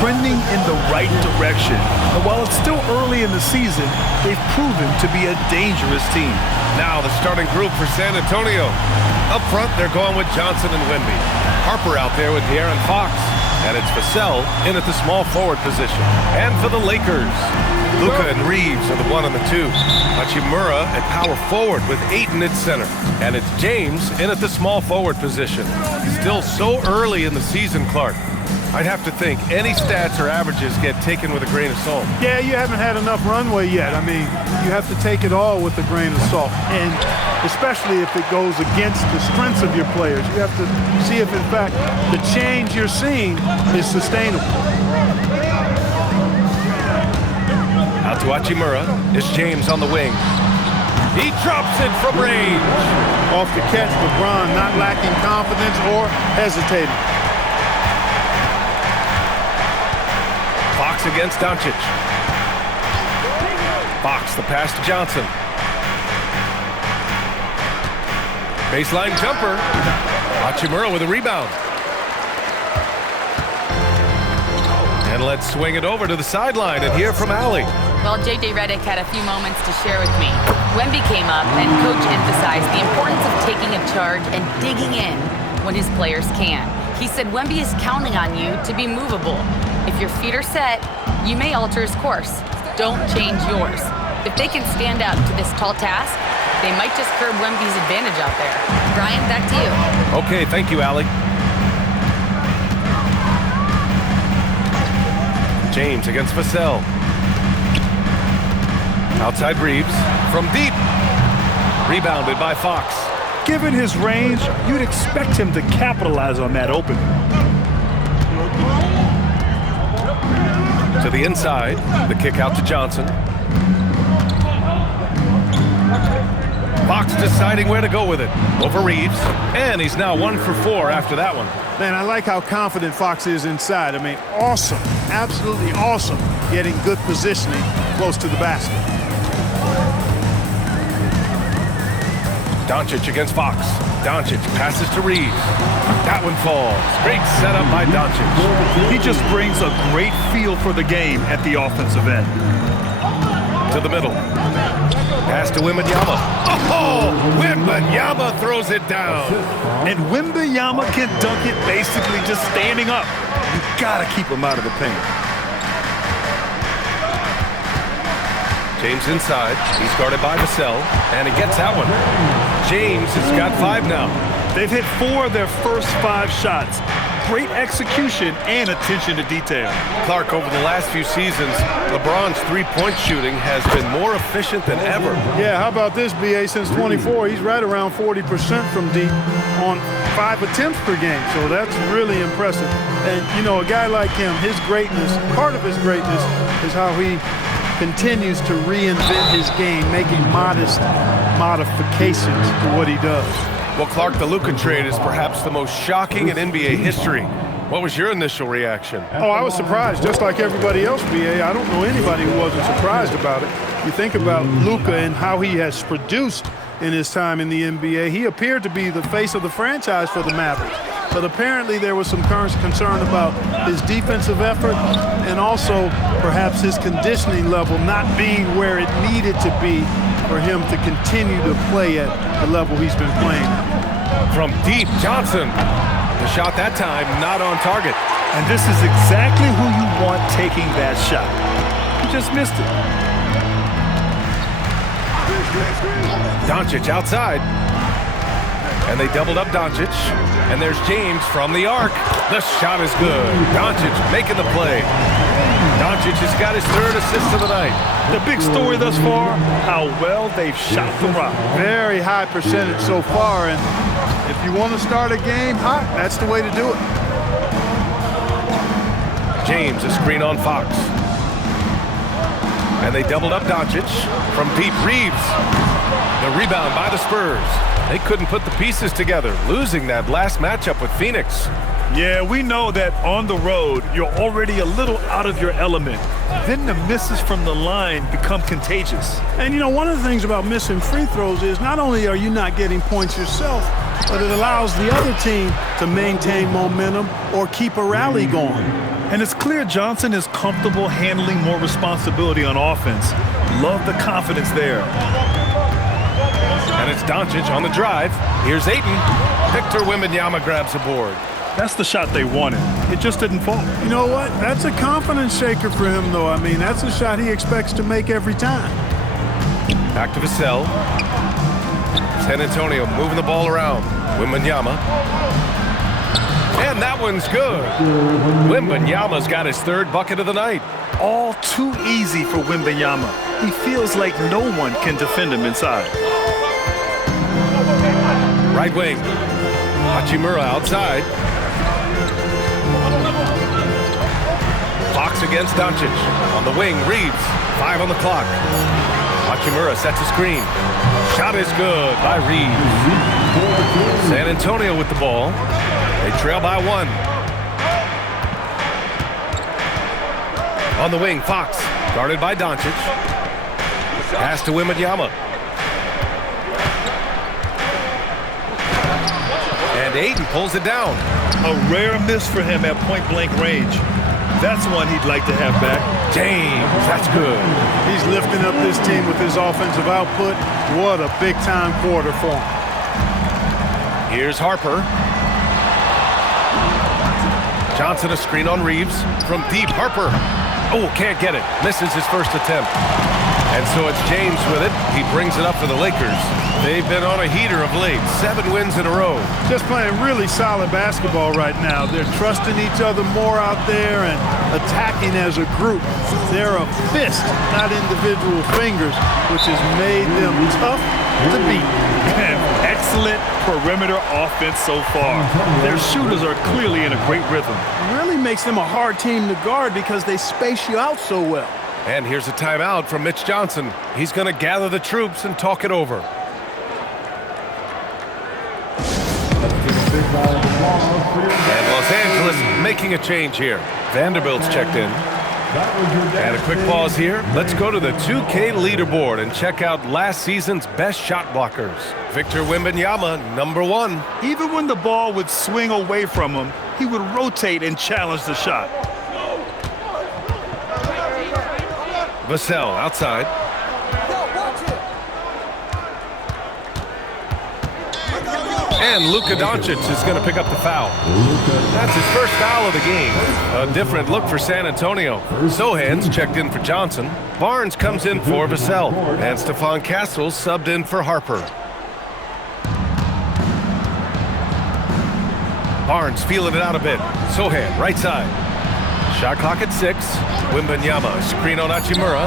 trending in the right direction. And while it's still early in the season, they've proven to be a dangerous team. Now the starting group for San Antonio. Up front, they're going with Johnson and Wemby. Harper out there with De'Aaron Fox. And it's Vassell in at the small forward position. And for the Lakers, Luka and Reeves are the 1 and the 2. Hachimura at power forward with Ayton at center. And it's James in at the small forward position. Still so early in the season, Clark. I'd have to think any stats or averages get taken with a grain of salt. Yeah, you haven't had enough runway yet. I mean, you have to take it all with a grain of salt. And especially if it goes against the strengths of your players. You have to see if, in fact, the change you're seeing is sustainable. Out to Hachimura. It's James on the wing. He drops it from range. Off the catch, LeBron not lacking confidence or hesitating. Fox against Doncic. Fox, the pass to Johnson. Baseline jumper. Hachimura with a rebound. And let's swing it over to the sideline and hear from Allie. Well, J.J. Redick had a few moments to share with me. Wemby came up and Coach emphasized the importance of taking a charge and digging in when his players can. He said Wemby is counting on you to be movable. If your feet are set, you may alter his course. Don't change yours. If they can stand up to this tall task, they might just curb Wemby's advantage out there. Brian, back to you. Okay, thank you, Allie. James against Vassell. Outside Reeves from deep. Rebounded by Fox. Given his range, you'd expect him to capitalize on that opening. To the inside, the kick out to Johnson. Fox deciding where to go with it. Over Reeves, and he's now 1 for 4 after that one. Man, I like how confident Fox is inside. I mean, awesome, absolutely awesome, getting good positioning close to the basket. Doncic against Fox. Doncic passes to Reeves. That one falls. Great setup by Doncic. He just brings a great feel for the game at the offensive end. To the middle. Pass to Wembanyama. Oh, Wembanyama throws it down. And Wembanyama can dunk it basically just standing up. You gotta keep him out of the paint. James inside. He's guarded by Vassell, and he gets that one. James has got 5 now. They've hit 4 of their first 5 shots. Great execution and attention to detail. Clark, over the last few seasons, LeBron's three-point shooting has been more efficient than ever. Yeah, how about this, B.A.? Since 24, he's right around 40% from deep on 5 attempts per game. So that's really impressive. And, you know, a guy like him, his greatness, part of his greatness is how he continues to reinvent his game, making modest modifications to what he does. Well, Clark, the Luka trade is perhaps the most shocking in NBA history. What was your initial reaction? Oh, I was surprised, just like everybody else, B.A. I don't know anybody who wasn't surprised about it. You think about Luka and how he has produced in his time in the NBA. He appeared to be the face of the franchise for the Mavericks. But apparently there was some concern about his defensive effort and also perhaps his conditioning level not being where it needed to be for him to continue to play at the level he's been playing at. From deep, Johnson. The shot that time not on target. And this is exactly who you want taking that shot. He just missed it. Doncic outside. And they doubled up Doncic. And there's James from the arc. The shot is good. Doncic making the play. Doncic has got his 3rd assist of the night. The big story thus far, how well they've shot the rock. Very high percentage so far, and if you want to start a game hot, that's the way to do it. James, a screen on Fox. And they doubled up Doncic from deep. Reeves. The rebound by the Spurs. They couldn't put the pieces together, losing that last matchup with Phoenix. Yeah, we know that on the road, you're already a little out of your element. Then the misses from the line become contagious. And, you know, one of the things about missing free throws is not only are you not getting points yourself, but it allows the other team to maintain momentum or keep a rally going. And it's clear Johnson is comfortable handling more responsibility on offense. Love the confidence there. And it's Doncic on the drive. Here's Ayton. Victor Wembanyama grabs the board. That's the shot they wanted. It just didn't fall. You know what? That's a confidence shaker for him, though. I mean, that's a shot he expects to make every time. Back to Vassell. San Antonio moving the ball around. Wembanyama. And that one's good. Wembanyama's got his third bucket of the night. All too easy for Wembanyama. He feels like no one can defend him inside. Right wing. Hachimura outside. Fox against Doncic. On the wing, Reeves. 5 on the clock. Hachimura sets a screen. Shot is good by Reeves. San Antonio with the ball. They trail by 1. On the wing, Fox. Guarded by Doncic. Pass to Wembanyama. And Ayton pulls it down. A rare miss for him at point-blank range. That's one he'd like to have back. James, that's good. He's lifting up this team with his offensive output. What a big-time quarter for him. Here's Harper. Johnson a screen on Reeves. From deep, Harper. Oh, can't get it. Misses his first attempt. And so it's James with it. He brings it up for the Lakers. They've been on a heater of late. 7 wins in a row. Just playing really solid basketball right now. They're trusting each other more out there and attacking as a group. They're a fist, not individual fingers, which has made them tough to beat. Excellent perimeter offense so far. Their shooters are clearly in a great rhythm. It really makes them a hard team to guard because they space you out so well. And here's a timeout from Mitch Johnson. He's going to gather the troops and talk it over. And Los Angeles making a change here. Vanderbilt's checked in. And a quick pause here. Let's go to the 2K leaderboard and check out last season's best shot blockers. Victor Wembanyama, number 1. Even when the ball would swing away from him, he would rotate and challenge the shot. Vassell outside. And Luka Doncic is going to pick up the foul. That's his first foul of the game. A different look for San Antonio. Sohan's checked in for Johnson. Barnes comes in for Vassell. And Stephon Castles subbed in for Harper. Barnes feeling it out a bit. Sohan, right side. Shot clock at 6. Wembanyama, screen on Hachimura.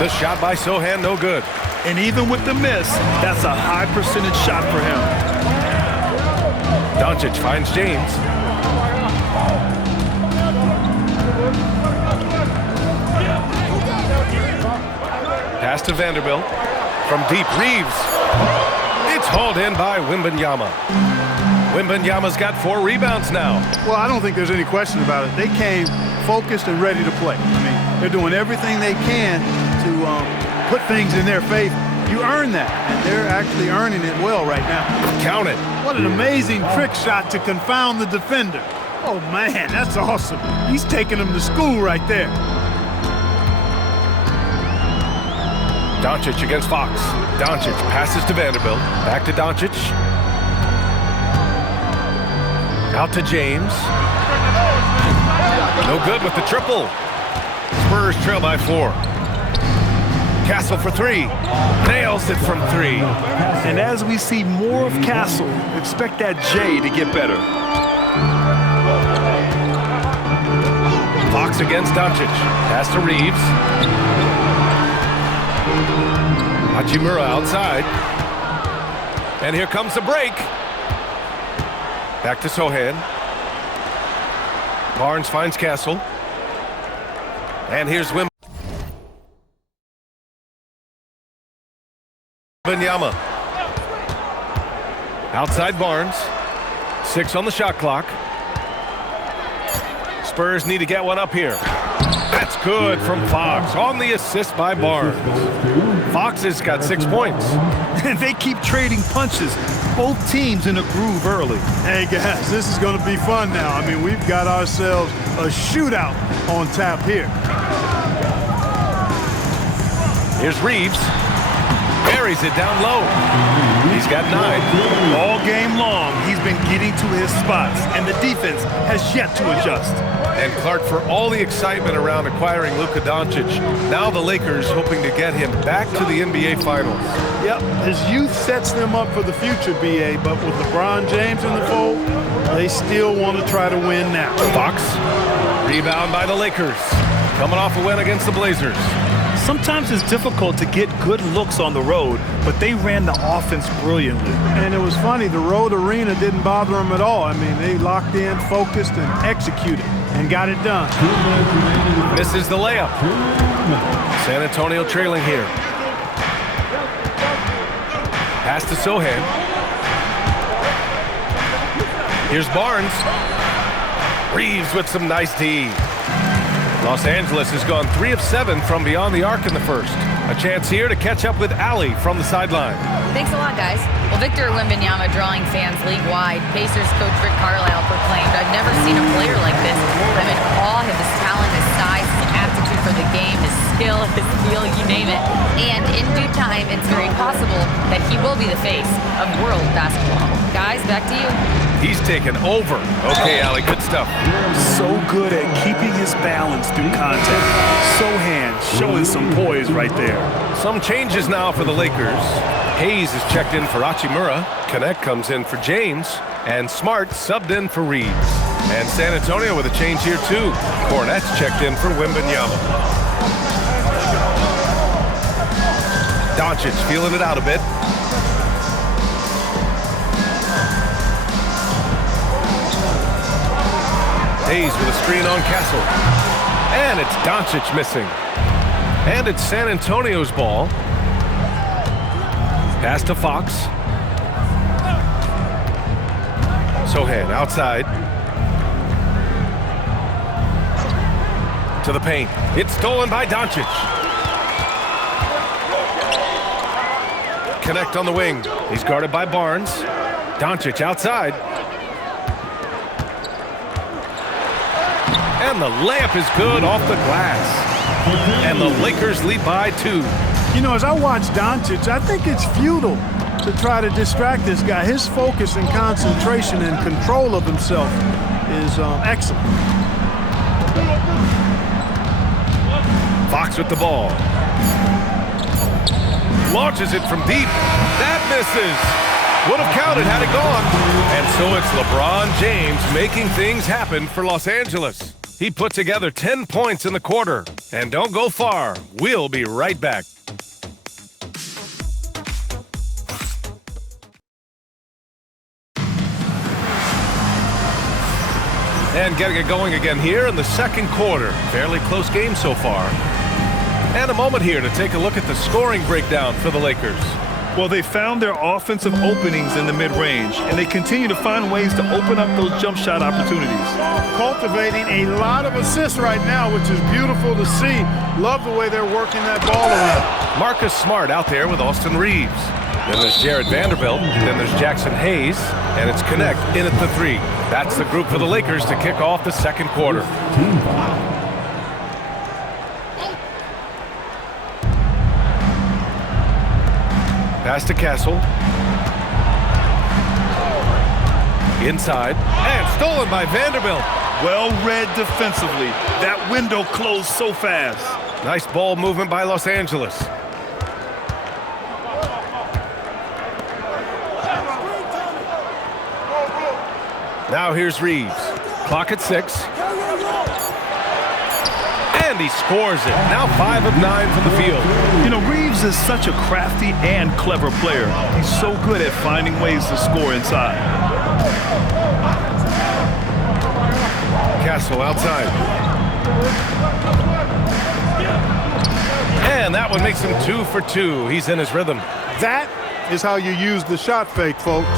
The shot by Sohan, no good. And even with the miss, that's a high percentage shot for him. Doncic finds James. Pass to Vanderbilt. From deep, Reeves. It's hauled in by Wembanyama. Wembanyama's got 4 rebounds now. Well, I don't think there's any question about it. They came focused and ready to play. I mean, they're doing everything they can to put things in their favor. You earn that, and they're actually earning it well right now. Count it. What an amazing trick shot to confound the defender. Oh, man, that's awesome. He's taking them to school right there. Doncic against Fox. Doncic passes to Vanderbilt. Back to Doncic. Out to James. No good with the triple. Spurs trail by 4. Castle for 3. Nails it from 3. And as we see more of Castle, expect that J to get better. Fox against Doncic. Pass to Reeves. Hachimura outside. And here comes the break. Back to Sohan. Barnes finds Castle. And here's Wembanyama. Outside Barnes. 6 on the shot clock. Spurs need to get one up here. That's good from Fox on the assist by Barnes. Fox has got 6 points. And they keep trading punches. both teams in a groove early. Hey, guys, this is going to be fun now. I mean, we've got ourselves a shootout on tap here. Here's Reeves. Buries it down low. He's got 9. All game long, he's been getting to his spots, and the defense has yet to adjust. And Clark, for all the excitement around acquiring Luka Doncic, now the Lakers hoping to get him back to the NBA Finals. Yep, his youth sets them up for the future, B.A., but with LeBron James in the fold, they still want to try to win now. Fox, rebound by the Lakers, coming off a win against the Blazers. Sometimes it's difficult to get good looks on the road, but they ran the offense brilliantly. And it was funny, the road arena didn't bother them at all. I mean, they locked in, focused, and executed, and got it done. Misses the layup. San Antonio trailing here. Pass to Sohan. Here's Barnes. Reeves with some nice D. Los Angeles has gone 3 of 7 from beyond the arc in the first. A chance here to catch up with Ali from the sideline. Thanks a lot, guys. Well, Victor Wembanyama drawing fans league-wide. Pacers coach Rick Carlisle proclaimed, "I've never seen a player like this. I'm in awe of his talent, his size, his aptitude for the game, his skill, his feel, you name it." And in due time, it's very possible that he will be the face of world basketball. Guys, back to you. He's taken over. Okay, Ali, good stuff. So good at keeping his balance through contact. Sohan showing some poise right there. Some changes now for the Lakers. Hayes is checked in for Hachimura. Connect comes in for James. And Smart subbed in for Reeves. And San Antonio with a change here too. Cornette's checked in for Wembanyama. Doncic feeling it out a bit. Hayes with a screen on Castle. And it's Doncic missing. And it's San Antonio's ball. Pass to Fox. Sohan outside. To the paint. It's stolen by Doncic. Connect on the wing. He's guarded by Barnes. Doncic outside. And the layup is good off the glass. And the Lakers lead by 2. You know, as I watch Doncic, I think it's futile to try to distract this guy. His focus and concentration and control of himself is excellent. Fox with the ball. Launches it from deep. That misses. Would have counted had it gone. And so it's LeBron James making things happen for Los Angeles. He put together 10 points in the quarter. And don't go far. We'll be right back. And getting it going again here in the second quarter. Fairly close game so far. And a moment here to take a look at the scoring breakdown for the Lakers. Well, they found their offensive openings in the mid-range, and they continue to find ways to open up those jump shot opportunities. Cultivating a lot of assists right now, which is beautiful to see. Love the way they're working that ball around. Marcus Smart out there with Austin Reeves. Then there's Jared Vanderbilt. Then there's Jackson Hayes. And it's Connect in at the 3. That's the group for the Lakers to kick off the second quarter. Pass to Castle. Inside. And stolen by Vanderbilt. Well read defensively. That window closed so fast. Nice ball movement by Los Angeles. Now here's Reeves. Clock at 6. And he scores it. Now 5 of 9 from the field. You know, Reeves is such a crafty and clever player. He's so good at finding ways to score inside. Castle outside. And that one makes him 2 for 2. He's in his rhythm. That is how you use the shot fake, folks.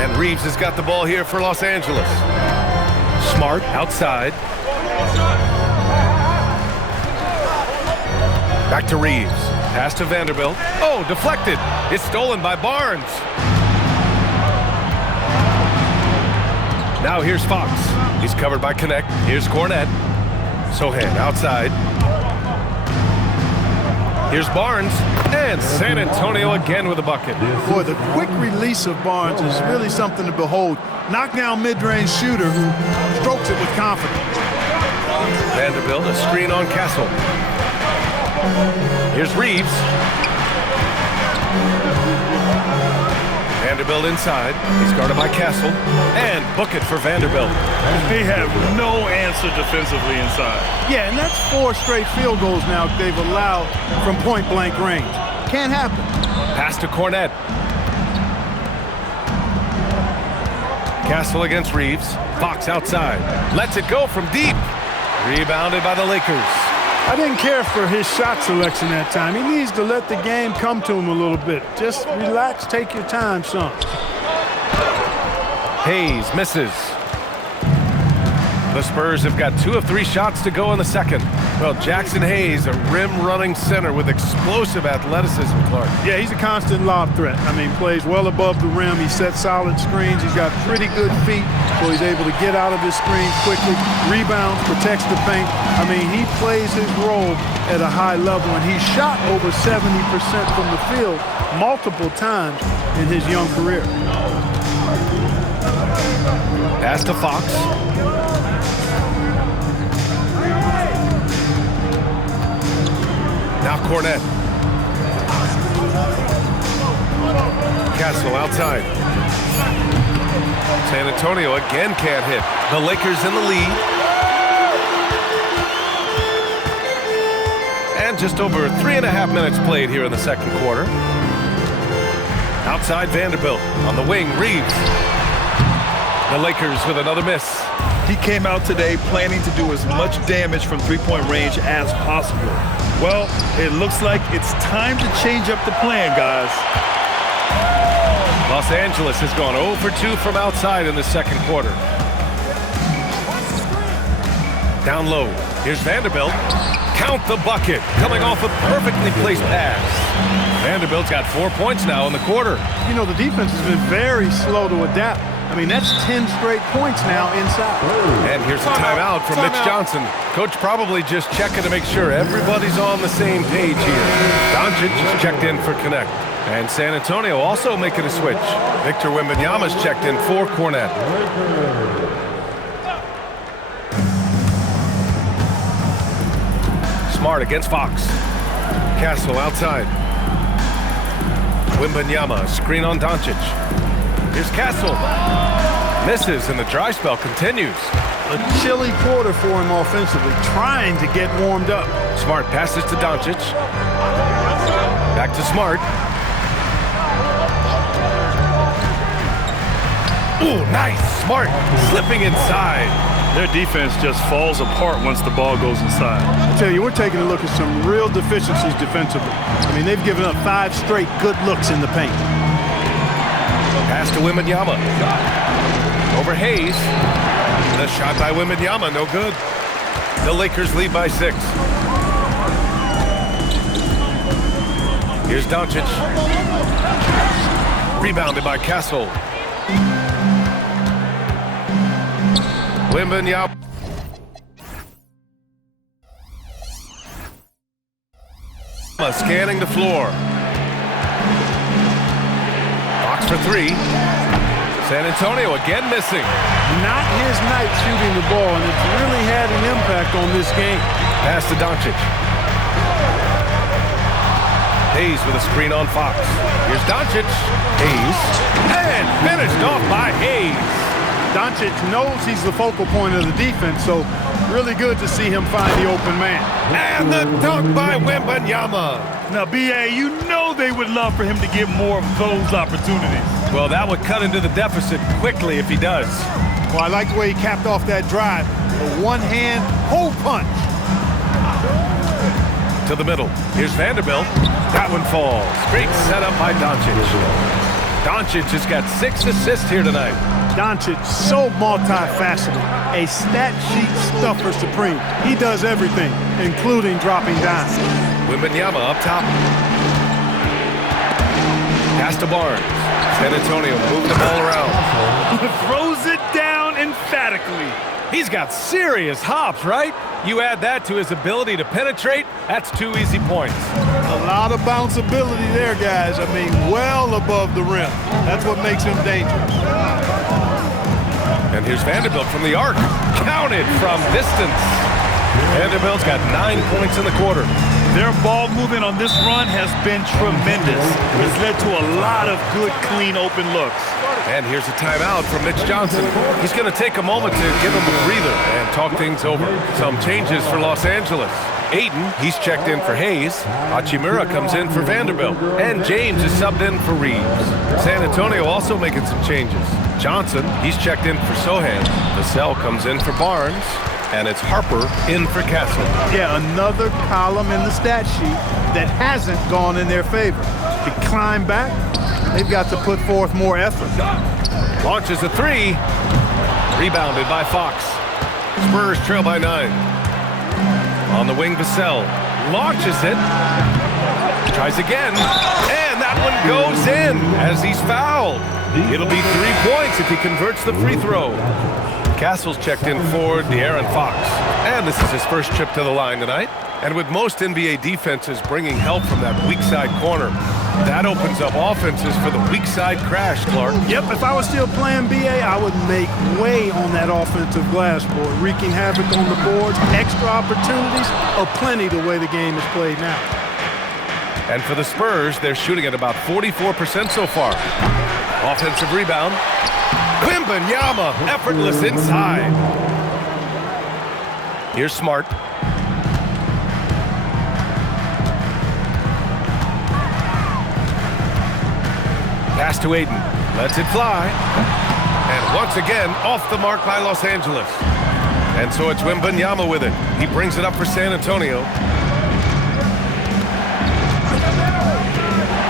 And Reeves has got the ball here for Los Angeles. Smart outside. Back to Reeves. Pass to Vanderbilt. Oh, deflected. It's stolen by Barnes. Now here's Fox. He's covered by Connect. Here's Cornette. Sohan outside. Here's Barnes. And San Antonio again with a bucket. Boy, the quick release of Barnes is really something to behold. Knockdown mid-range shooter who strokes it with confidence. Vanderbilt, a screen on Castle. Here's Reeves. Vanderbilt inside. He's guarded by Castle. And book it for Vanderbilt. They have no answer defensively inside. Yeah, and that's 4 straight field goals now they've allowed from point-blank range. Can't happen. Pass to Cornette. Castle against Reeves. Fox outside. Lets it go from deep. Rebounded by the Lakers. I didn't care for his shot selection that time. He needs to let the game come to him a little bit. Just relax, take your time, son. Hayes misses. The Spurs have got 2 of 3 shots to go in the second. Well, Jackson Hayes, a rim-running center with explosive athleticism, Clark. Yeah, he's a constant lob threat. I mean, plays well above the rim. He sets solid screens. He's got pretty good feet, so he's able to get out of his screens quickly, rebounds, protects the paint. I mean, he plays his role at a high level, and he shot over 70% from the field multiple times in his young career. Pass to Fox. Now Cornette. Castle outside. San Antonio again can't hit. The Lakers in the lead. And just over 3.5 minutes played here in the second quarter. Outside Vanderbilt. On the wing, Reeves. The Lakers with another miss. He came out today planning to do as much damage from three-point range as possible. Well, it looks like it's time to change up the plan, guys. Los Angeles has gone 0 for 2 from outside in the second quarter. Down low. Here's Vanderbilt. Count the bucket. Coming off a perfectly placed pass. Vanderbilt's got 4 points now in the quarter. You know, the defense has been very slow to adapt. I mean, that's 10 straight points now inside. And here's a timeout from Mitch Johnson. Coach probably just checking to make sure everybody's on the same page here. Doncic is checked in for Connect. And San Antonio also making a switch. Victor Wembanyama's checked in for Cornette. Smart against Fox. Castle outside. Wembanyama, screen on Doncic. Here's Castle. Misses, and the dry spell continues. A chilly quarter for him offensively, trying to get warmed up. Smart passes to Doncic. Back to Smart. Ooh, nice. Smart slipping inside. Their defense just falls apart once the ball goes inside. I tell you, we're taking a look at some real deficiencies defensively. I mean, they've given up 5 straight good looks in the paint. Pass to Wembanyama. Over Hayes. The shot by Wembanyama, no good. The Lakers lead by 6. Here's Doncic. Rebounded by Castle. Wembanyama. Scanning the floor. Fox for 3. San Antonio again missing. Not his night shooting the ball, and it's really had an impact on this game. Pass to Doncic. Hayes with a screen on Fox. Here's Doncic. Hayes. And finished off by Hayes. Doncic knows he's the focal point of the defense, so really good to see him find the open man. And the dunk by Wembanyama. Now, B.A., you know they would love for him to get more of those opportunities. Well, that would cut into the deficit quickly if he does. Well, I like the way he capped off that drive. A one-hand hole punch. To the middle. Here's Vanderbilt. That one falls. Great setup by Doncic. Doncic has got 6 assists here tonight. Doncic, so multifaceted, a stat sheet stuffer supreme. He does everything, including dropping dimes. Wembanyama up top. Pass to Barnes. San Antonio moving the ball around. Throws it down and Exactly. He's got serious hops, right? You add that to his ability to penetrate, that's 2 easy points. A lot of bounceability there, guys. I mean, well above the rim. That's what makes him dangerous. And here's Vanderbilt from the arc. Counted from distance. Vanderbilt's got 9 points in the quarter. Their ball movement on this run has been tremendous. It's led to a lot of good, clean, open looks. And here's a timeout from Mitch Johnson. He's going to take a moment to give him a breather and talk things over. Some changes for Los Angeles. Aiden, he's checked in for Hayes. Hachimura comes in for Vanderbilt. And James is subbed in for Reeves. San Antonio also making some changes. Johnson, he's checked in for Sohan. Vassell comes in for Barnes. And it's Harper in for Castle. Yeah, another column in the stat sheet that hasn't gone in their favor. To climb back, they've got to put forth more effort. Launches a 3. Rebounded by Fox. Spurs trail by 9. On the wing, Vassell launches it. Tries again. And that one goes in as he's fouled. It'll be 3 points if he converts the free throw. Castle's checked in for De'Aaron Fox. And this is his first trip to the line tonight. And with most NBA defenses bringing help from that weak side corner, that opens up offenses for the weak side crash, Clark. Yep, if I was still playing BA, I would make way on that offensive glass board, wreaking havoc on the boards. Extra opportunities are plenty the way the game is played now. And for the Spurs, they're shooting at about 44% so far. Offensive rebound. Wembanyama, effortless inside. Here's Smart. Pass to Aiden. Lets it fly. And once again, off the mark by Los Angeles. And so it's Wembanyama with it. He brings it up for San Antonio.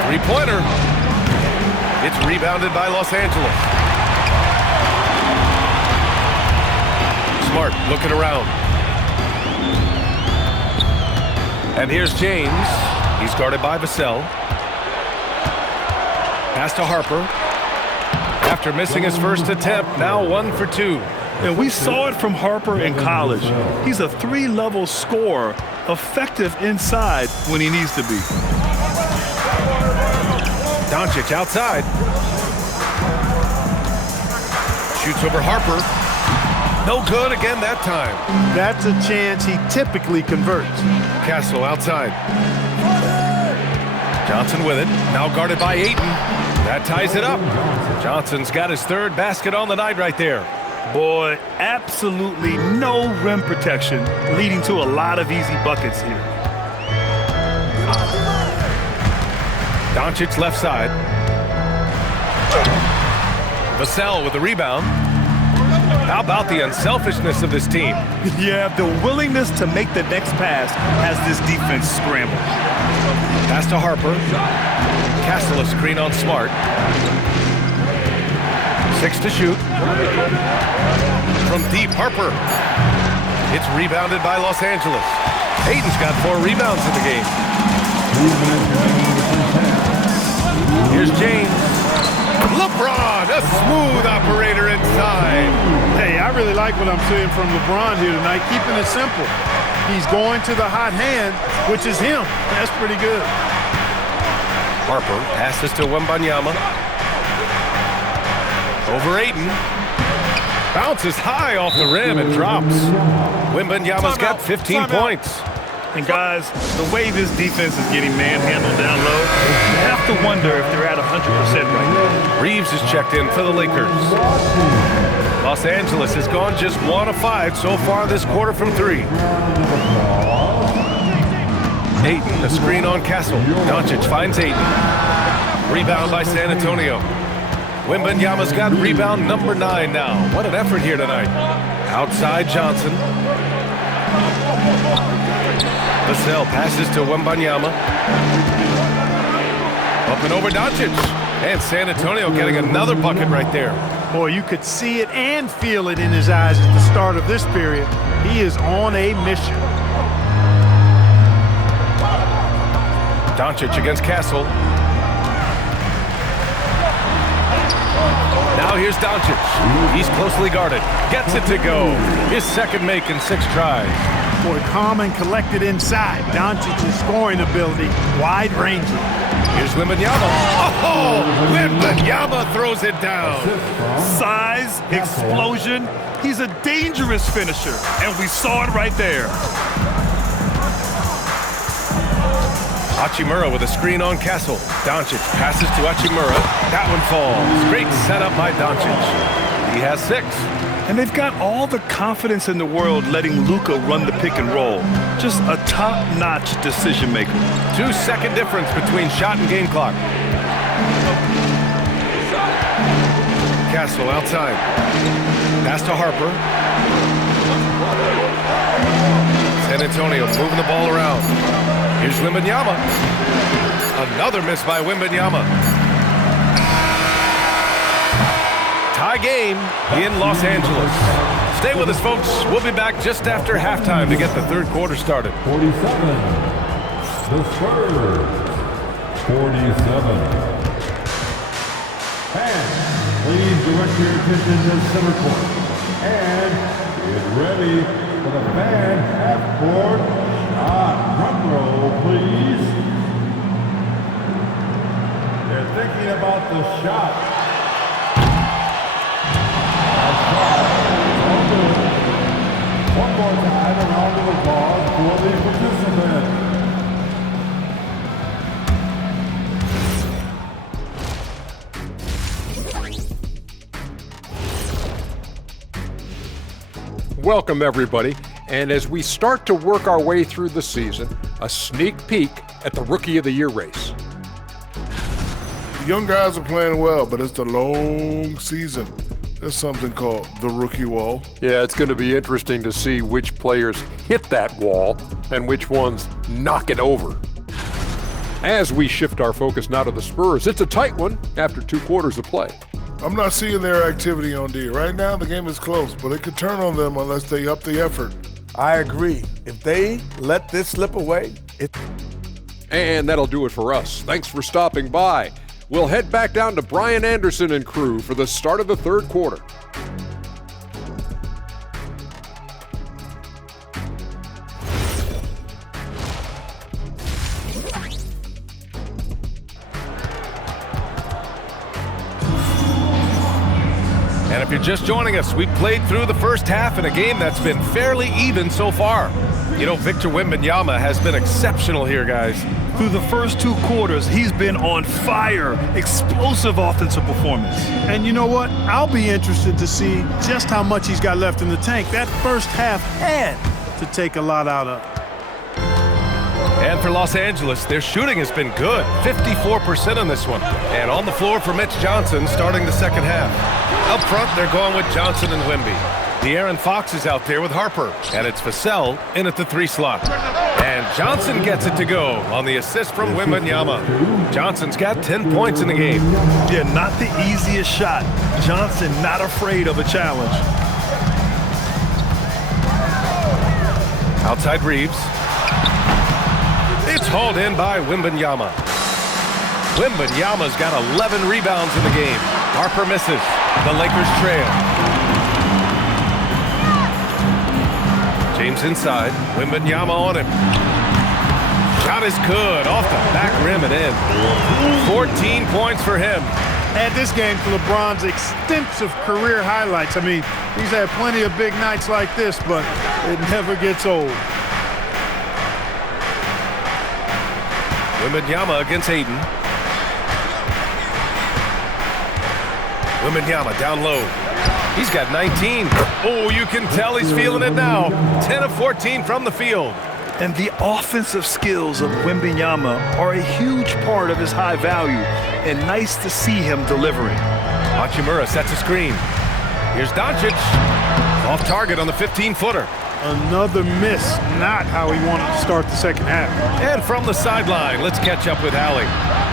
Three-pointer. It's rebounded by Los Angeles. Smart looking around. And here's James. He's guarded by Vassell. Pass to Harper. After missing his first attempt, now 1 for 2. And we saw it from Harper in college. He's a 3-level scorer, effective inside when he needs to be. Doncic outside. Shoots over Harper. No good again that time. That's a chance he typically converts. Castle outside. Johnson with it. Now guarded by Ayton. That ties it up. Johnson's got his 3rd basket on the night right there. Boy, absolutely no rim protection, leading to a lot of easy buckets here. Doncic left side. Vassell with the rebound. How about the unselfishness of this team? Yeah, the willingness to make the next pass has this defense scrambled. Pass to Harper. Castle a screen on Smart. 6 to shoot. From deep, Harper. It's rebounded by Los Angeles. Hayden's got 4 rebounds in the game. Here's James. LeBron, a smooth operator inside. Hey, I really like what I'm seeing from LeBron here tonight, keeping it simple. He's going to the hot hand, which is him. That's pretty good. Harper passes to Wembanyama. Over Ayton. Bounces high off the rim and drops. Wembanyama's got 15 points. And guys, the way this defense is getting manhandled down low, you have to wonder if they're at 100% right now. Reeves is checked in for the Lakers. Los Angeles has gone just 1 of 5 so far this quarter from 3. Ayton, a screen on Castle. Doncic finds Ayton. Rebound by San Antonio. Wembanyama's got rebound number 9 now. What an effort here tonight. Outside Johnson. Vassell passes to Wembanyama. Up and over Doncic. And San Antonio getting another bucket right there. Boy, you could see it and feel it in his eyes at the start of this period. He is on a mission. Doncic against Castle. Now here's Doncic. He's closely guarded. Gets it to go. His second make in 6 tries. Boy, calm and collected inside. Doncic's scoring ability, wide-ranging. Here's Wembanyama. Oh, Wembanyama throws it down. Size, explosion. He's a dangerous finisher, and we saw it right there. Hachimura with a screen on Castle. Doncic passes to Hachimura. That one falls. Great setup by Doncic. He has 6. And they've got all the confidence in the world letting Luka run the pick and roll. Just a top-notch decision maker. 2-second difference between shot and game clock. Castle outside. Pass to Harper. San Antonio moving the ball around. Here's Wembanyama. Another miss by Wembanyama. Tie game in Los Angeles. Stay with us, folks. We'll be back just after halftime to get the third quarter started. 47. The Spurs. 47. Fans, please direct your attention to center court. And get ready for the fan half-court shot. Drum roll, please. They're thinking about the shot. One more time, a round of applause for the participant. Welcome, everybody. And as we start to work our way through the season, a sneak peek at the Rookie of the Year race. The young guys are playing well, but it's a long season. There's something called the rookie wall. Yeah, it's going to be interesting to see which players hit that wall and which ones knock it over. As we shift our focus now to the Spurs, it's a tight one after 2 quarters of play. I'm not seeing their activity on D. Right now, the game is close, but it could turn on them unless they up the effort. I agree. If they let this slip away, And that'll do it for us. Thanks for stopping by. We'll head back down to Brian Anderson and crew for the start of the third quarter. And if you're just joining us, we've played through the first half in a game that's been fairly even so far. You know, Victor Wembanyama has been exceptional here, guys. Through the first 2 quarters, he's been on fire. Explosive offensive performance. And you know what? I'll be interested to see just how much he's got left in the tank. That first half had to take a lot out of. And for Los Angeles, their shooting has been good. 54% on this one. And on the floor for Mitch Johnson starting the second half. Up front, they're going with Johnson and Wemby. De'Aaron Fox is out there with Harper. And it's Vassell in at the 3 slot. And Johnson gets it to go on the assist from Wembanyama. Johnson's got 10 points in the game. Yeah, not the easiest shot. Johnson not afraid of a challenge. Outside Reeves. It's hauled in by Wembanyama. Wembanyama's got 11 rebounds in the game. Harper misses. The Lakers trail. James inside. Wembanyama on him. Shot is good. Off the back rim and in. 14 points for him. Add this game to LeBron's extensive career highlights. I mean, he's had plenty of big nights like this, but it never gets old. Wembanyama against Ayton. Wembanyama down low. He's got 19. Oh, you can tell he's feeling it now. 10 of 14 from the field. And the offensive skills of Wembanyama are a huge part of his high value, and nice to see him delivering. Hachimura sets a screen. Here's Doncic. Off target on the 15-footer. Another miss, not how he wanted to start the second half. And from the sideline, let's catch up with Allie.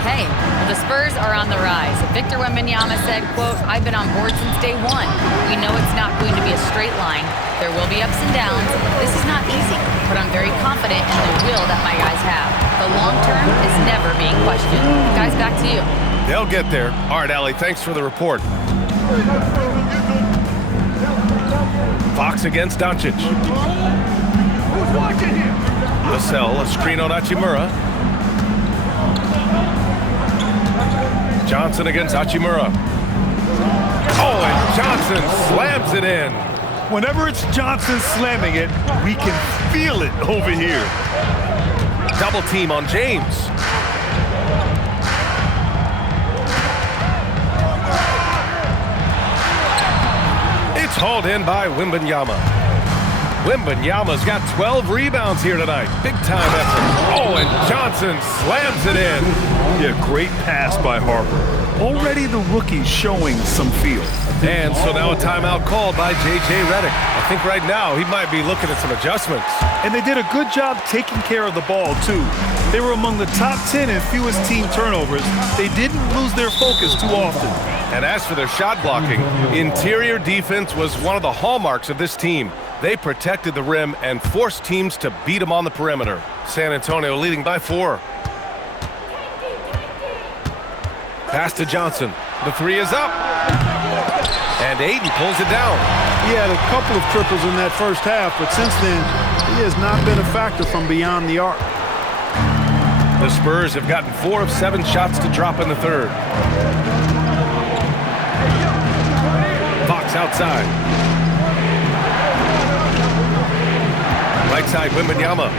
Hey, well, the Spurs are on the rise. Victor Wembanyama said, quote, "I've been on board since day one. We know it's not going to be a straight line. There will be ups and downs. This is not easy, but I'm very confident in the will that my guys have. The long term is never being questioned." Guys, back to you. They'll get there. All right, Allie, thanks for the report. Fox against Doncic. Vassell, a screen on Hachimura. Johnson against Hachimura. Oh, and Johnson slams it in. Whenever it's Johnson slamming it, we can feel it over here. Double team on James. It's hauled in by Wembanyama. Wembanyama's got 12 rebounds here tonight. Big time effort. Oh, and Johnson slams it in. Yeah, great pass by Harper. Already the rookie showing some feel. And so now a timeout called by J.J. Redick. I think right now he might be looking at some adjustments. And they did a good job taking care of the ball, too. They were among the top 10 in fewest team turnovers. They didn't lose their focus too often. And as for their shot blocking, interior defense was one of the hallmarks of this team. They protected the rim and forced teams to beat them on the perimeter. San Antonio leading by 4. Pass to Johnson. The three is up. And Ayton pulls it down. He had a couple of triples in that first half, but since then, he has not been a factor from beyond the arc. The Spurs have gotten 4 of 7 shots to drop in the third. Fox outside. Right side, Wembanyama.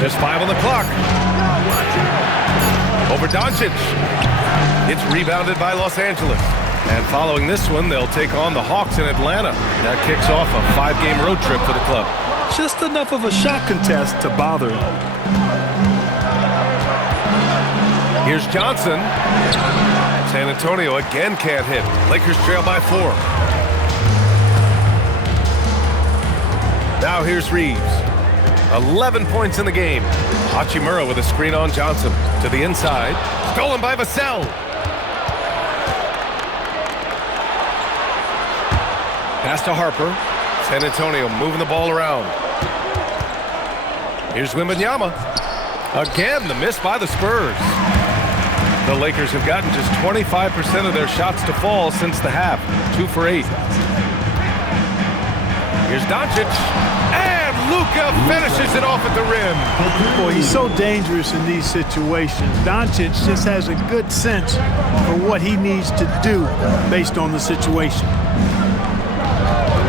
Just 5 on the clock. Over Doncic. It's rebounded by Los Angeles. And following this one, they'll take on the Hawks in Atlanta. That kicks off a 5-game road trip for the club. Just enough of a shot contest to bother. Here's Johnson. San Antonio again can't hit. Lakers trail by 4. Now here's Reeves. 11 points in the game. Hachimura with a screen on Johnson. To the inside. Stolen by Vassell. Pass to Harper. San Antonio moving the ball around. Here's Wembanyama. Again, the miss by the Spurs. The Lakers have gotten just 25% of their shots to fall since the half. 2 for 8. Here's Doncic. And Luka finishes it off at the rim. Boy, he's so dangerous in these situations. Doncic just has a good sense for what he needs to do based on the situation.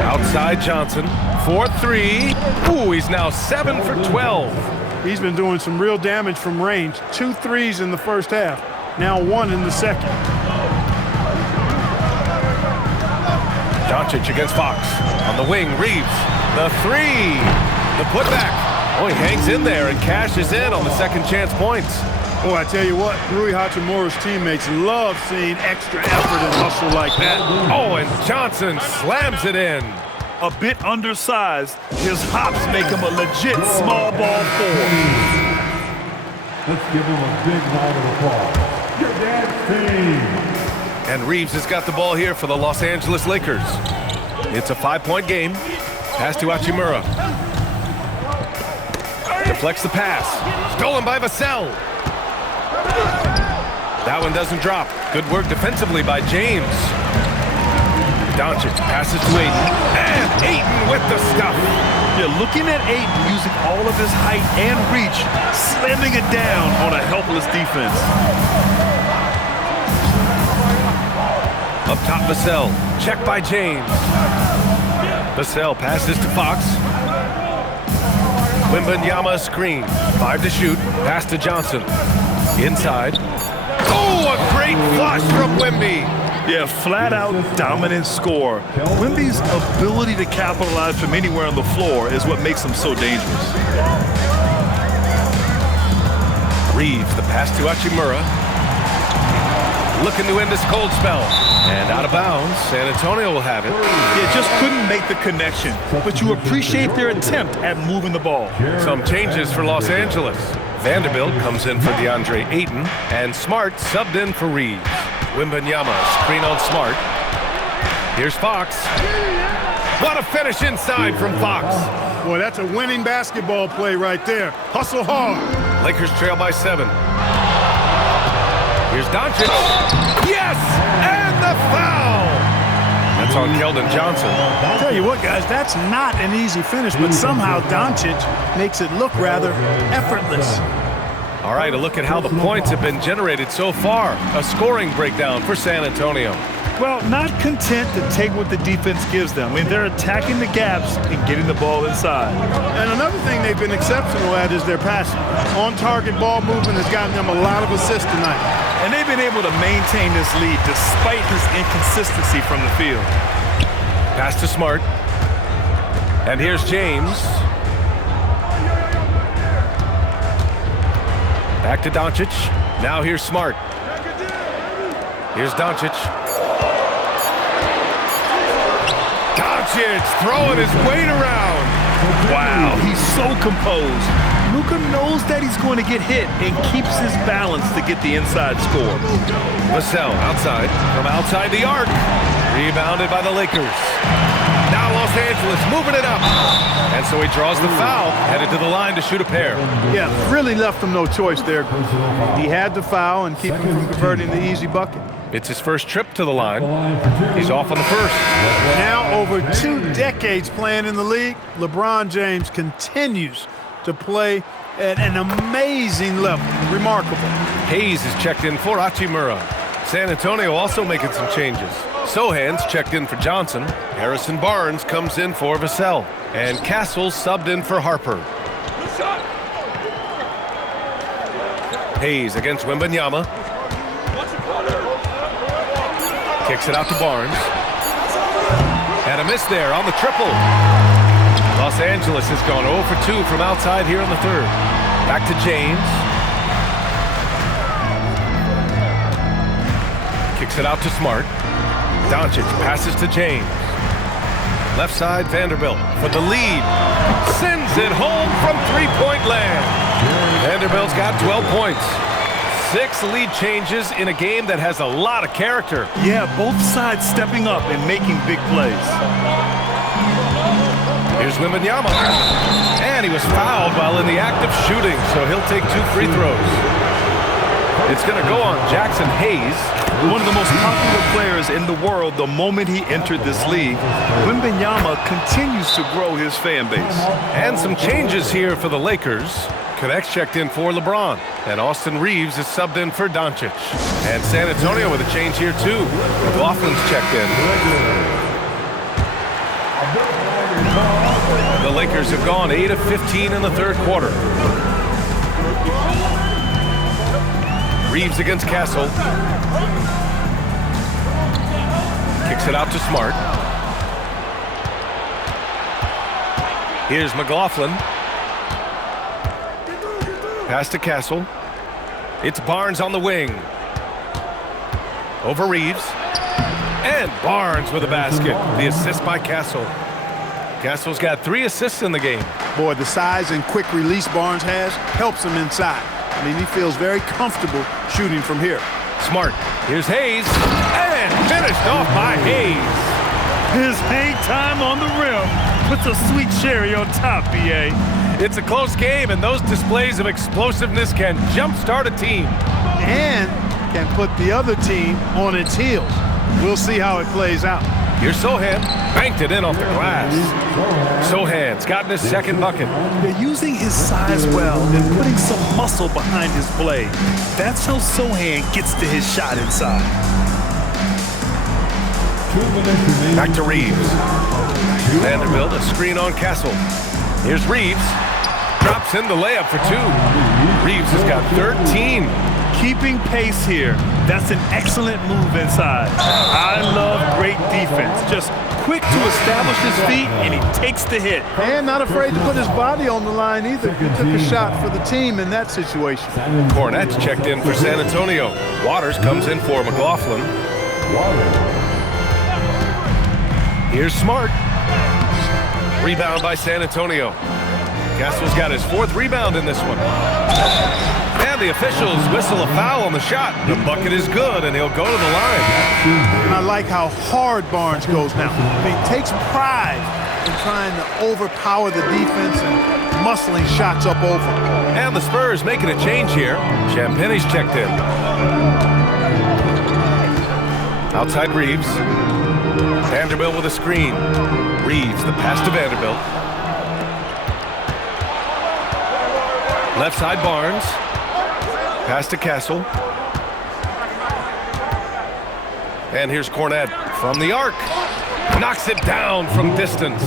Outside Johnson. 4-3. Ooh, he's now 7 for 12. He's been doing some real damage from range. 2 threes in the first half. Now 1 in the second. Doncic against Fox. On the wing, Reeves. The 3. The putback. Oh, he hangs in there and cashes in on the second chance points. Boy, I tell you what, Rui Hachimura's teammates love seeing extra effort and hustle like that. Oh, and Johnson slams it in. A bit undersized, his hops make him a legit small ball forward. Let's give him a big round of applause. Your dad's team. And Reeves has got the ball here for the Los Angeles Lakers. It's a 5-point game. Pass to Hachimura. Deflects the pass. Stolen by Vassell. That one doesn't drop. Good work defensively by James. Doncic passes to Ayton. And Ayton with the stuff. Yeah, looking at Ayton using all of his height and reach, slamming it down on a helpless defense. Up top, Vassell. Checked by James. Vassell passes to Fox. Wembanyama screen. 5 to shoot. Pass to Johnson. Inside. Oh, a great flush from Wemby. Yeah, flat-out dominant score. Wemby's ability to capitalize from anywhere on the floor is what makes him so dangerous. Reeves, the pass to Hachimura. Looking to end this cold spell. And out of bounds, San Antonio will have it. Yeah, just couldn't make the connection. But you appreciate their attempt at moving the ball. Some changes for Los Angeles. Vanderbilt comes in for DeAndre Ayton. And Smart subbed in for Reeves. Wembanyama, screen on Smart. Here's Fox. What a finish inside from Fox. Boy, that's a winning basketball play right there. Hustle hard. Lakers trail by 7. Here's Doncic. Yes! And Ref foul! That's on Keldon Johnson. I'll tell you what, guys, that's not an easy finish, but somehow Doncic makes it look rather effortless. All right, a look at how the points have been generated so far. A scoring breakdown for San Antonio. Well, not content to take what the defense gives them. I mean, they're attacking the gaps and getting the ball inside. And another thing they've been exceptional at is their passing. On-target ball movement has gotten them a lot of assists tonight. And they've been able to maintain this lead despite his inconsistency from the field. Pass to Smart. And here's James. Back to Doncic. Now here's Smart. Here's Doncic. Doncic throwing his weight around. Wow, he's so composed. Luka knows that he's going to get hit and keeps his balance to get the inside score. Vassell outside, from outside the arc. Rebounded by the Lakers. Now Los Angeles moving it up. And so he draws the foul, headed to the line to shoot a pair. Yeah, really left him no choice there. He had the foul and keep him from converting the easy bucket. It's his first trip to the line. He's off on the first. Now over 2 decades playing in the league, LeBron James continues to play at an amazing level. Remarkable. Hayes is checked in for Hachimura. San Antonio also making some changes. Sohan's checked in for Johnson. Harrison Barnes comes in for Vassell. And Castle subbed in for Harper. Hayes against Wembanyama. Kicks it out to Barnes. And a miss there on the triple. Los Angeles has gone 0 for 2 from outside here in the third. Back to James. Kicks it out to Smart. Doncic passes to James. Left side, Vanderbilt for the lead. Sends it home from three-point land. Vanderbilt's got 12 points. 6 lead changes in a game that has a lot of character. Yeah, both sides stepping up and making big plays. Here's Wembanyama. And he was fouled while in the act of shooting, so he'll take 2 free throws. It's going to go on Jackson Hayes. One of the most popular players in the world the moment he entered this league. Wembanyama continues to grow his fan base. And some changes here for the Lakers. Connects checked in for LeBron. And Austin Reeves is subbed in for Doncic. And San Antonio with a change here too. McLaughlin's checked in. The Lakers have gone 8 of 15 in the third quarter. Reeves against Castle. Kicks it out to Smart. Here's McLaughlin. Pass to Castle. It's Barnes on the wing. Over Reeves. And Barnes with a basket. The assist by Castle. Castle's got 3 assists in the game. Boy, the size and quick release Barnes has helps him inside. I mean, he feels very comfortable shooting from here. Smart. Here's Hayes. And finished off by Hayes. His hang time on the rim puts a sweet cherry on top, B.A. It's a close game, and those displays of explosiveness can jumpstart a team. And can put the other team on its heels. We'll see how it plays out. Here's Sohan. Banked it in off the glass. Sohan's gotten his second bucket. They're using his size well and putting some muscle behind his blade. That's how Sohan gets to his shot inside. Back to Reeves. Vanderbilt, a screen on Castle. Here's Reeves. Drops in the layup for 2. Reeves has got 13. Keeping pace here. That's an excellent move inside. I love great defense. Just quick to establish his feet, and he takes the hit. And not afraid to put his body on the line either. He took a shot for the team in that situation. Cornette's checked in for San Antonio. Waters comes in for McLaughlin. Here's Smart. Rebound by San Antonio. Castle's got his 4th rebound in this one. And the officials whistle a foul on the shot. The bucket is good, and he'll go to the line. And I like how hard Barnes goes now. He takes pride in trying to overpower the defense and muscling shots up over. And the Spurs making a change here. Champagne's checked in. Outside Reeves. Vanderbilt with a screen. Reeves, the pass to Vanderbilt. Left side Barnes. Pass to Castle. And here's Cornette from the arc. Knocks it down from distance.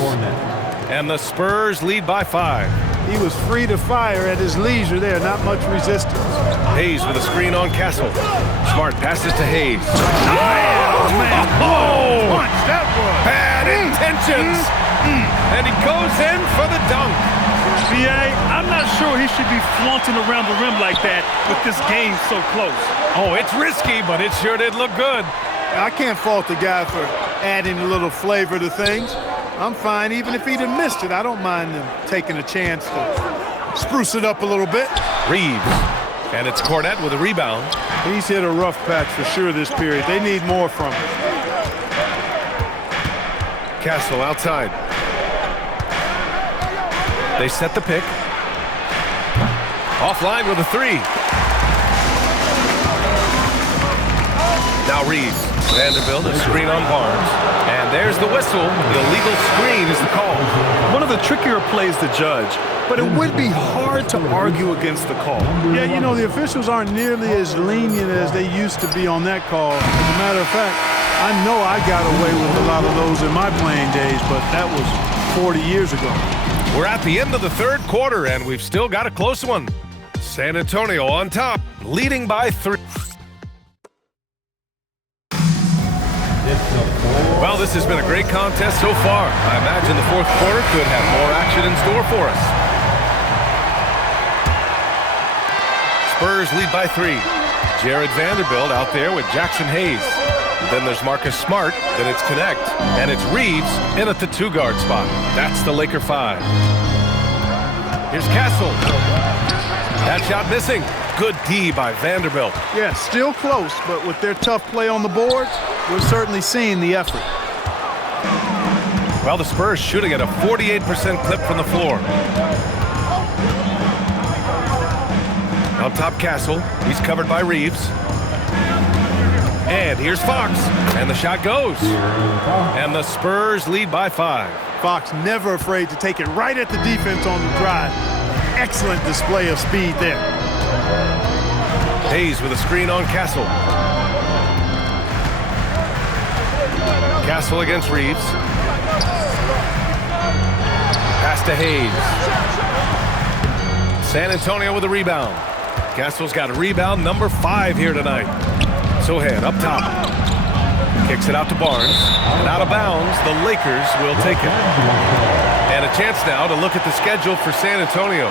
And the Spurs lead by 5. He was free to fire at his leisure there, not much resistance. Hayes with a screen on Castle. Smart passes to Hayes. Man, Oh! punch that was. Bad intentions. And he goes in for the dunk. B.A., I'm not sure he should be flaunting around the rim like that with this game so close. Oh, it's risky, but it sure did look good. I can't fault the guy for adding a little flavor to things. I'm fine, even if he'd have missed it. I don't mind him taking a chance to spruce it up a little bit. Reeves. And it's Cornette with a rebound. He's hit a rough patch for sure this period. They need more from him. Castle outside. They set the pick. Offline with a 3. Now Reeves. Vanderbilt, a screen on Barnes. And there's the whistle. The illegal screen is the call. One of the trickier plays to judge, but it would be hard to argue against the call. Yeah, you know, the officials aren't nearly as lenient as they used to be on that call. As a matter of fact, I know I got away with a lot of those in my playing days, but that was 40 years ago. We're at the end of the third quarter, and we've still got a close one. San Antonio on top, leading by 3. Well, this has been a great contest so far. I imagine the fourth quarter could have more action in store for us. Spurs lead by 3. Jared Vanderbilt out there with Jackson Hayes. Then there's Marcus Smart. Then it's Connect. And it's Reeves in at the 2-guard spot. That's the Laker 5. Here's Castle. That shot missing. Good D by Vanderbilt. Yeah, still close, but with their tough play on the boards, we're certainly seeing the effort. Well, the Spurs shooting at a 48% clip from the floor. On top, Castle. He's covered by Reeves. And here's Fox. And the shot goes. And the Spurs lead by 5. Fox never afraid to take it right at the defense on the drive. Excellent display of speed there. Hayes with a screen on Castle. Castle against Reeves. Pass to Hayes. San Antonio with a rebound. Castle's got a rebound number 5 here tonight. Sohan up top. Kicks it out to Barnes. And out of bounds, the Lakers will take it. And a chance now to look at the schedule for San Antonio.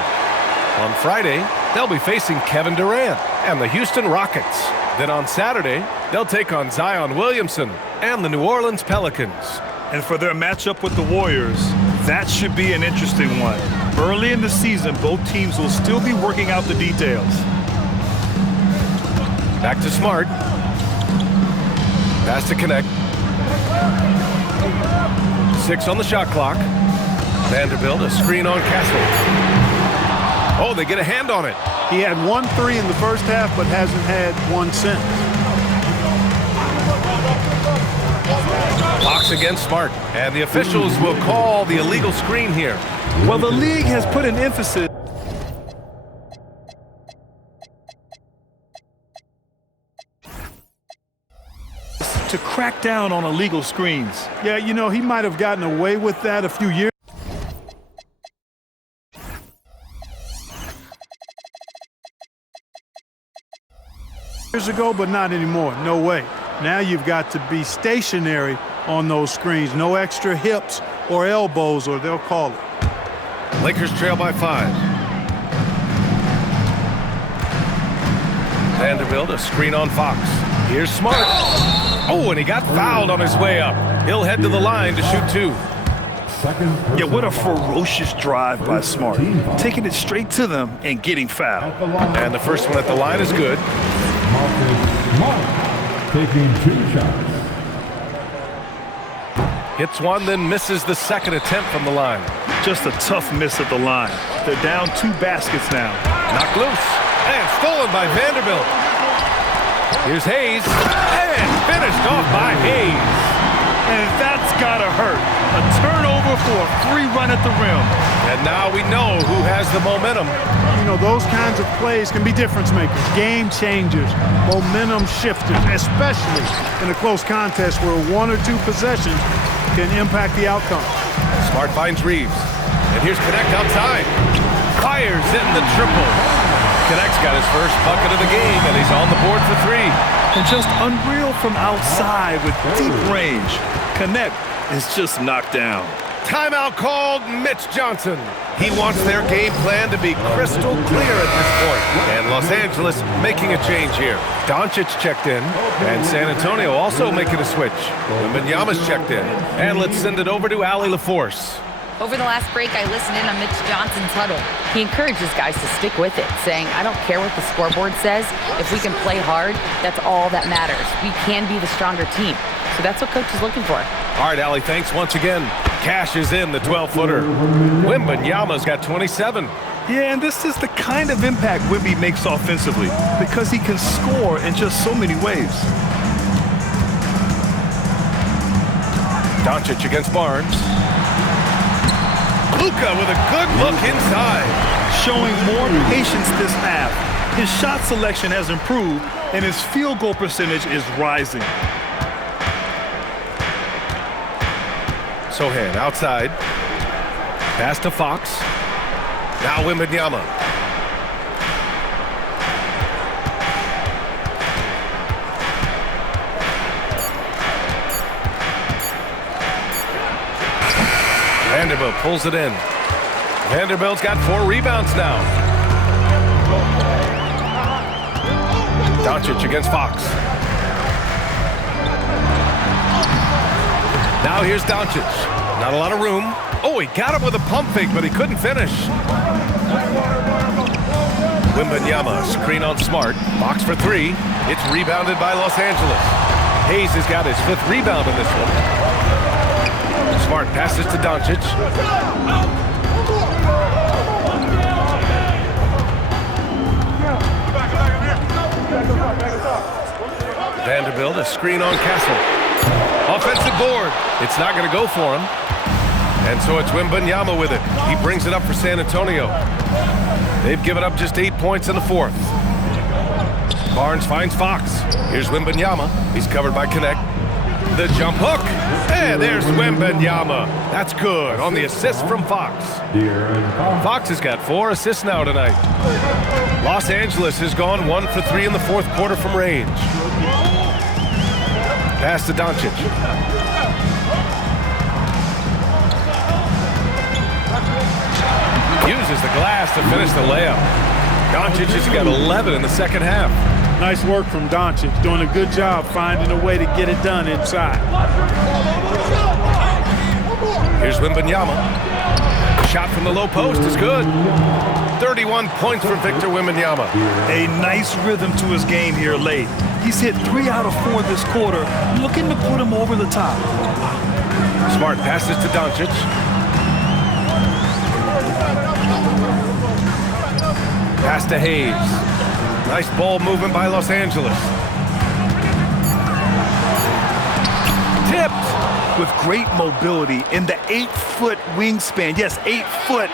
On Friday, they'll be facing Kevin Durant and the Houston Rockets. Then on Saturday, they'll take on Zion Williamson and the New Orleans Pelicans. And for their matchup with the Warriors, that should be an interesting one. Early in the season, both teams will still be working out the details. Back to Smart. Pass to Connect. 6 on the shot clock. Vanderbilt, a screen on Castle. Oh, they get a hand on it. He had 1 3 in the first half, but hasn't had one since. Fox against Smart. And the officials will call the illegal screen here. Well, the league has put an emphasis to crack down on illegal screens. Yeah, you know, he might have gotten away with that a few years ago, but not anymore. No way. Now you've got to be stationary on those screens. No extra hips or elbows, or they'll call it. Lakers trail by 5. Vanderbilt, a screen on Fox. Here's Smart. Oh, and he got fouled on his way up. He'll head to the line to shoot 2. Yeah, what a ferocious drive by Smart. Taking it straight to them and getting fouled. And the first one at the line is good. Marcus Smart taking 2 shots. Hits one, then misses the second attempt from the line. Just a tough miss at the line. They're down 2 baskets now. Knocked loose. And stolen by Vanderbilt. Here's Hayes, and finished off by Hayes. And that's gotta hurt. A turnover for a free run at the rim. And now we know who has the momentum. You know, those kinds of plays can be difference makers, game changers, momentum shifters, especially in a close contest where one or two possessions can impact the outcome. Smart finds Reeves. And here's Connect outside. Fires in the triple. Connect's got his first bucket of the game, and he's on the board for three. And just unreal from outside with deep range. Connect is just knocked down. Timeout called Mitch Johnson. He wants their game plan to be crystal clear at this point. And Los Angeles making a change here. Doncic checked in, and San Antonio also making a switch. Wembanyama's checked in. And let's send it over to Allie LaForce. Over the last break, I listened in on Mitch Johnson's huddle. He encourages guys to stick with it, saying, I don't care what the scoreboard says. If we can play hard, that's all that matters. We can be the stronger team. So that's what coach is looking for. All right, Allie, thanks once again. Cash is in the 12-footer. Wembanyama's got 27. Yeah, and this is the kind of impact Wemby makes offensively because he can score in just so many ways. Doncic against Barnes. Luka with a good look inside. Showing more patience this half. His shot selection has improved, and his field goal percentage is rising. Sohan outside. Pass to Fox. Now Wembanyama. Vanderbilt pulls it in. Vanderbilt's got 4 rebounds now. Doncic against Fox. Now here's Doncic. Not a lot of room. Oh, he got him with a pump fake, but he couldn't finish. Wembanyama, screen on Smart. Fox for 3. It's rebounded by Los Angeles. Hayes has got his 5th rebound in this one. Smart passes to Doncic. Vanderbilt, a screen on Castle. Offensive board. It's not going to go for him. And so it's Wembanyama with it. He brings it up for San Antonio. They've given up just 8 points in the 4th. Barnes finds Fox. Here's Wembanyama. He's covered by Connect. The jump hook. And there's Wembanyama. That's good on the assist from Fox. Fox has got 4 assists now tonight. Los Angeles has gone 1 for 3 in the 4th quarter from range. Pass to Doncic. Uses the glass to finish the layup. Doncic has got 11 in the 2nd half. Nice work from Doncic, doing a good job finding a way to get it done inside. Here's Wembanyama. Shot from the low post is good. 31 points for Victor Wembanyama. A nice rhythm to his game here late. He's hit 3 out of 4 this quarter, looking to put him over the top. Smart passes to Doncic. Pass to Hayes. Nice ball movement by Los Angeles. Tipped. With great mobility in the 8-foot wingspan. Yes, 8 foot.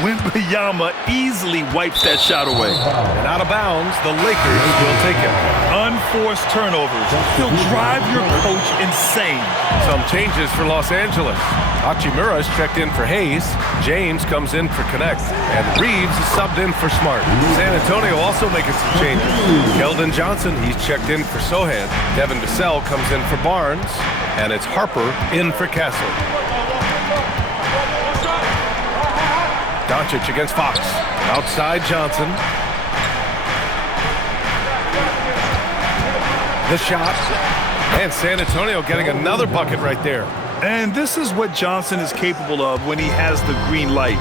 Wembanyama easily wipes that shot away. And out of bounds, the Lakers will take it. Unforced turnovers. He'll drive your coach insane. Some changes for Los Angeles. Hachimura's checked in for Hayes. James comes in for Connect. And Reeves is subbed in for Smart. San Antonio also making some changes. Keldon Johnson, he's checked in for Sohan. Devin Vassell comes in for Barnes. And it's Harper in for Castle. Doncic against Fox. Outside Johnson. The shot. And San Antonio getting another bucket right there. And this is what Johnson is capable of when he has the green light.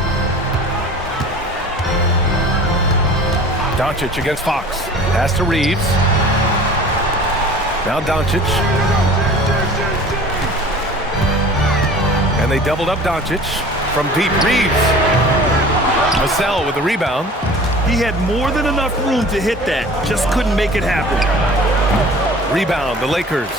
Doncic against Fox. Pass to Reeves. Now Doncic. And they doubled up Doncic from deep. Reeves. Vassell with the rebound. He had more than enough room to hit that, just couldn't make it happen. Rebound, the Lakers.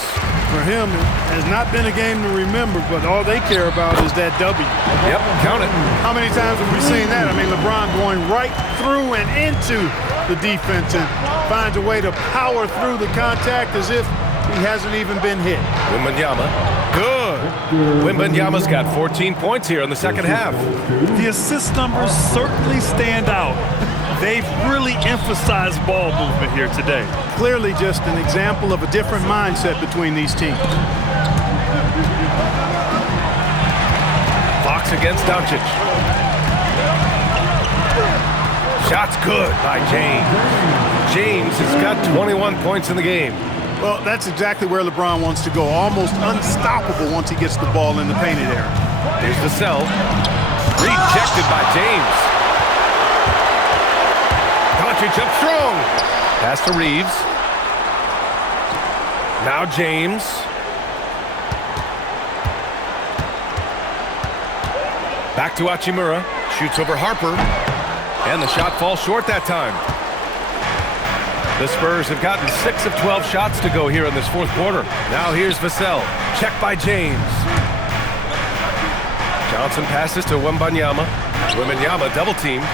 For him, it has not been a game to remember, but all they care about is that W. Yep, count it. How many times have we seen that? I mean, LeBron going right through and into the defense and finds a way to power through the contact as if he hasn't even been hit. Wembanyama, good. Wembanyama's got 14 points here in the second half. The assist numbers certainly stand out. They've really emphasized ball movement here today. Clearly just an example of a different mindset between these teams. Fox against Doncic. Shot's good by James. James has got 21 points in the game. Well, that's exactly where LeBron wants to go. Almost unstoppable once he gets the ball in the painted area. Here's Vassell. Rejected by James. Doncic up strong. Pass to Reeves. Now James. Back to Hachimura. Shoots over Harper. And the shot falls short that time. The Spurs have gotten 6 of 12 shots to go here in this fourth quarter. Now here's Vassell. Check by James. Johnson passes to Wembanyama. Wembanyama double teamed.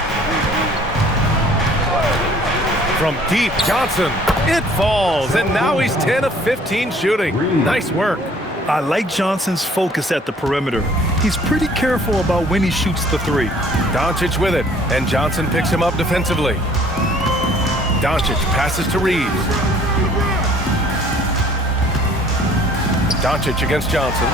From deep, Johnson. It falls, and now he's 10 of 15 shooting. Nice work. I like Johnson's focus at the perimeter. He's pretty careful about when he shoots the three. Doncic with it, and Johnson picks him up defensively. Doncic passes to Reeves. Doncic against Johnson.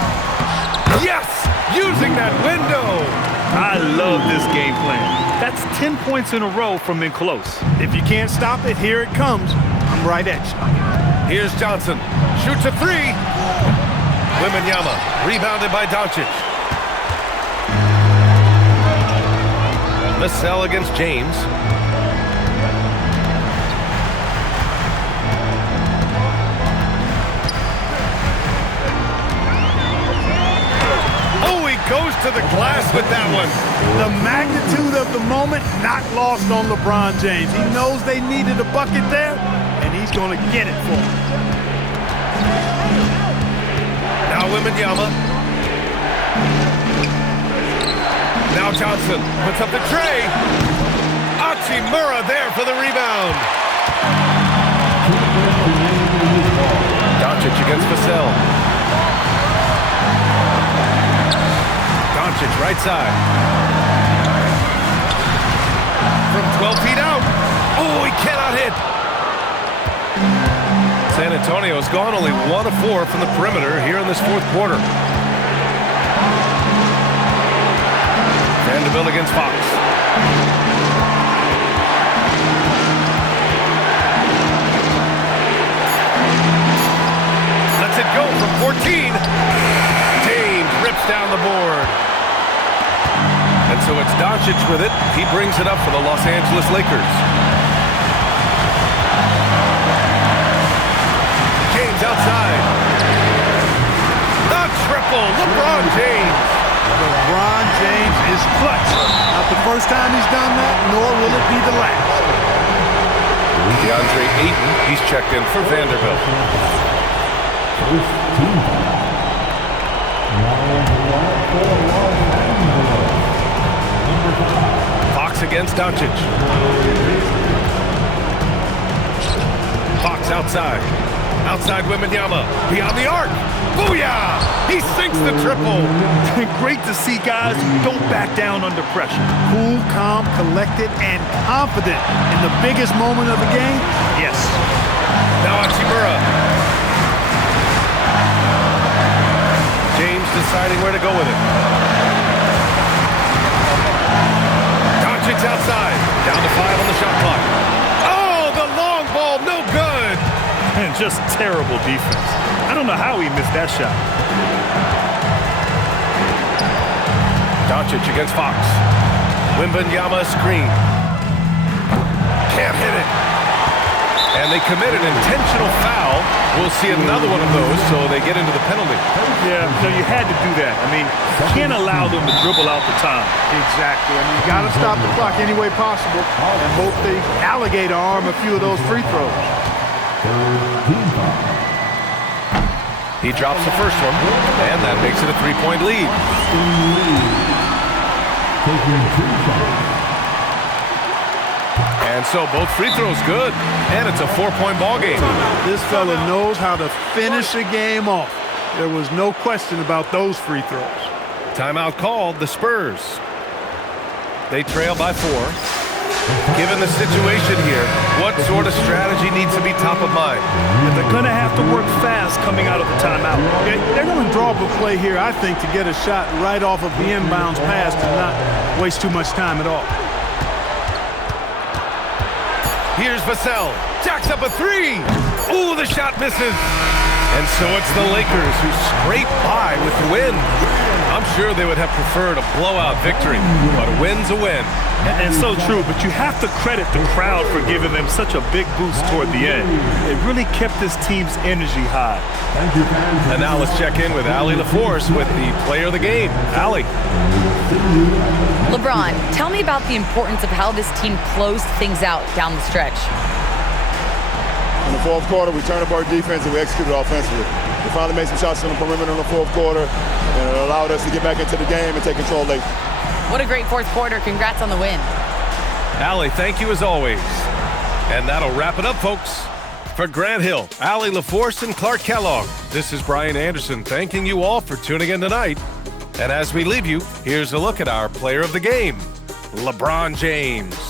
Yes! Using that window! I love this game plan. That's 10 points in a row from in close. If you can't stop it, here it comes. I'm right at you. Here's Johnson. Shoots a three. Wembanyama rebounded by Doncic. Vassell against James. Goes to the glass with that one. The magnitude of the moment not lost on LeBron James. He knows they needed a bucket there, and he's going to get it for them. Now Wembanyama. Now Johnson puts up the tray. Hachimura there for the rebound. Doncic against Vassell. Doncic right side. From 12 feet out. Oh, he cannot hit. San Antonio's gone only 1 of 4 from the perimeter here in this fourth quarter. Vanderbilt against Fox. Lets it go from 14. James rips down the board. And so it's Doncic with it. He brings it up for the Los Angeles Lakers. James outside. The triple, LeBron James. LeBron James is clutch. Not the first time he's done that, nor will it be the last. DeAndre Ayton, he's checked in for Vanderbilt. Fox against Doncic. Fox outside. Outside Wembanyama. Beyond the arc. Booyah! He sinks the triple. Great to see guys who don't back down under pressure. Cool, calm, collected, and confident in the biggest moment of the game. Yes. Now Hachimura. James deciding where to go with it. Doncic's outside. Down to 5 on the shot clock. Oh, the long ball, no good. And just terrible defense. I don't know how he missed that shot. Doncic against Fox. Wembanyama screen. Can't hit it. And they commit an intentional foul. We'll see another one of those, so they get into the penalty. Yeah, no, you had to do that. I mean, you can't allow them to dribble out the time. Exactly. I mean, you got to stop the clock any way possible and hope they alligator arm a few of those free throws. He drops the first one, and that makes it a 3-point lead. And so both free throws good, and it's a 4-point ball game. This fella knows how to finish a game off. There was no question about those free throws. Timeout called, the Spurs. They trail by 4. Given the situation here, what sort of strategy needs to be top of mind? And they're going to have to work fast coming out of the timeout. Okay, they're going to draw up a play here, I think, to get a shot right off of the inbounds pass and not waste too much time at all. Here's Vassell. Jacks up a 3. Ooh, the shot misses. And so it's the Lakers who scrape by with the win. I'm sure they would have preferred a blowout victory, but a win's a win. And so true, but you have to credit the crowd for giving them such a big boost toward the end. It really kept this team's energy high. And now let's check in with Allie LaForce with the player of the game. Allie. LeBron, tell me about the importance of how this team closed things out down the stretch. In the fourth quarter, we turned up our defense and we executed offensively. We finally made some shots on the perimeter in the fourth quarter, and it allowed us to get back into the game and take control late. What a great fourth quarter. Congrats on the win. Allie, thank you as always. And that'll wrap it up, folks. For Grant Hill, Allie LaForce, and Clark Kellogg, this is Brian Anderson thanking you all for tuning in tonight. And as we leave you, here's a look at our player of the game, LeBron James.